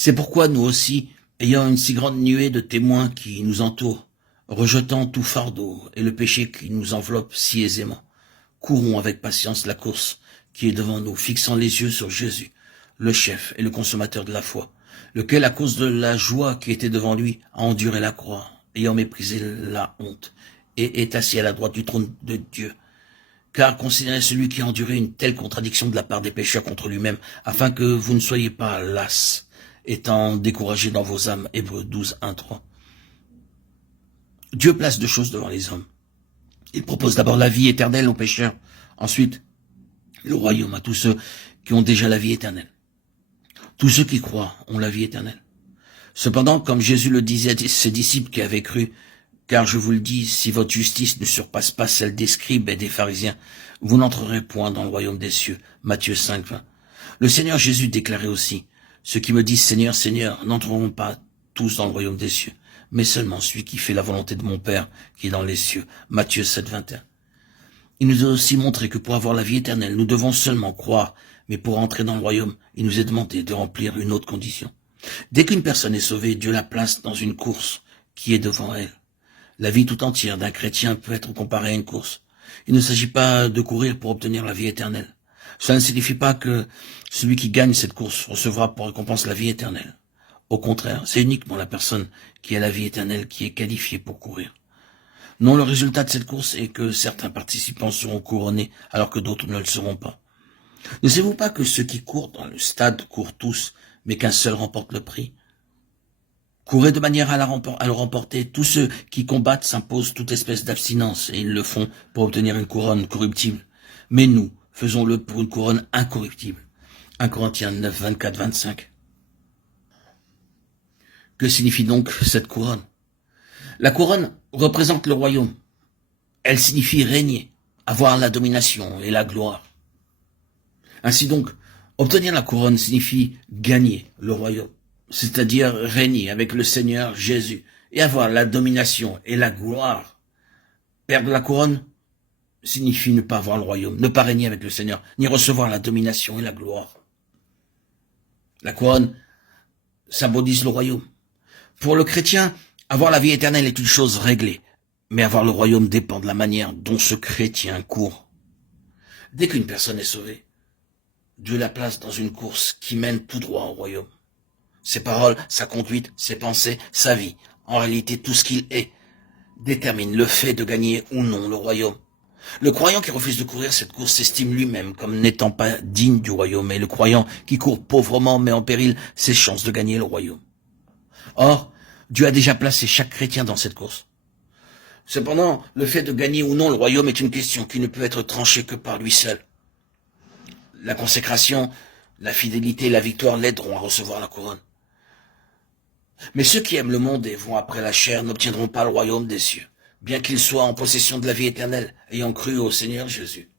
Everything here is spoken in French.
C'est pourquoi nous aussi, ayant une si grande nuée de témoins qui nous entourent, rejetant tout fardeau et le péché qui nous enveloppe si aisément, courons avec patience la course qui est devant nous, fixant les yeux sur Jésus, le chef et le consommateur de la foi, lequel, à cause de la joie qui était devant lui, a enduré la croix, ayant méprisé la honte, et est assis à la droite du trône de Dieu. Car considérez celui qui a enduré une telle contradiction de la part des pécheurs contre lui-même, afin que vous ne soyez pas las, étant découragés dans vos âmes. Hébreux 12, 1, 3. Dieu place deux choses devant les hommes. Il propose d'abord la vie éternelle aux pécheurs, ensuite le royaume à tous ceux qui ont déjà la vie éternelle. Tous ceux qui croient ont la vie éternelle. Cependant, comme Jésus le disait à ses disciples qui avaient cru, car je vous le dis, si votre justice ne surpasse pas celle des scribes et des pharisiens, vous n'entrerez point dans le royaume des cieux. Matthieu 5, 20. Le Seigneur Jésus déclarait aussi, ceux qui me disent Seigneur, Seigneur, n'entreront pas tous dans le royaume des cieux, mais seulement celui qui fait la volonté de mon Père qui est dans les cieux. Matthieu 7, 21. Il nous a aussi montré que pour avoir la vie éternelle, nous devons seulement croire, mais pour entrer dans le royaume, il nous est demandé de remplir une autre condition. Dès qu'une personne est sauvée, Dieu la place dans une course qui est devant elle. La vie tout entière d'un chrétien peut être comparée à une course. Il ne s'agit pas de courir pour obtenir la vie éternelle. Cela ne signifie pas que celui qui gagne cette course recevra pour récompense la vie éternelle. Au contraire, c'est uniquement la personne qui a la vie éternelle qui est qualifiée pour courir. Non, le résultat de cette course est que certains participants seront couronnés alors que d'autres ne le seront pas. Ne savez-vous pas que ceux qui courent dans le stade courent tous, mais qu'un seul remporte le prix? Courez de manière à le remporter. Tous ceux qui combattent s'imposent toute espèce d'abstinence, et ils le font pour obtenir une couronne corruptible. Mais nous, faisons-le pour une couronne incorruptible. 1 Corinthiens 9, 24, 25. Que signifie donc cette couronne? La couronne représente le royaume. Elle signifie régner, avoir la domination et la gloire. Ainsi donc, obtenir la couronne signifie gagner le royaume, c'est-à-dire régner avec le Seigneur Jésus et avoir la domination et la gloire. Perdre la couronne signifie ne pas avoir le royaume, ne pas régner avec le Seigneur, ni recevoir la domination et la gloire. La couronne symbolise le royaume. Pour le chrétien, avoir la vie éternelle est une chose réglée, mais avoir le royaume dépend de la manière dont ce chrétien court. Dès qu'une personne est sauvée, Dieu la place dans une course qui mène tout droit au royaume. Ses paroles, sa conduite, ses pensées, sa vie, en réalité tout ce qu'il est, détermine le fait de gagner ou non le royaume. Le croyant qui refuse de courir cette course s'estime lui-même comme n'étant pas digne du royaume, et le croyant qui court pauvrement met en péril ses chances de gagner le royaume. Or, Dieu a déjà placé chaque chrétien dans cette course. Cependant, le fait de gagner ou non le royaume est une question qui ne peut être tranchée que par lui seul. La consécration, la fidélité et la victoire l'aideront à recevoir la couronne. Mais ceux qui aiment le monde et vont après la chair n'obtiendront pas le royaume des cieux, bien qu'ils soient en possession de la vie éternelle, ayant cru au Seigneur Jésus.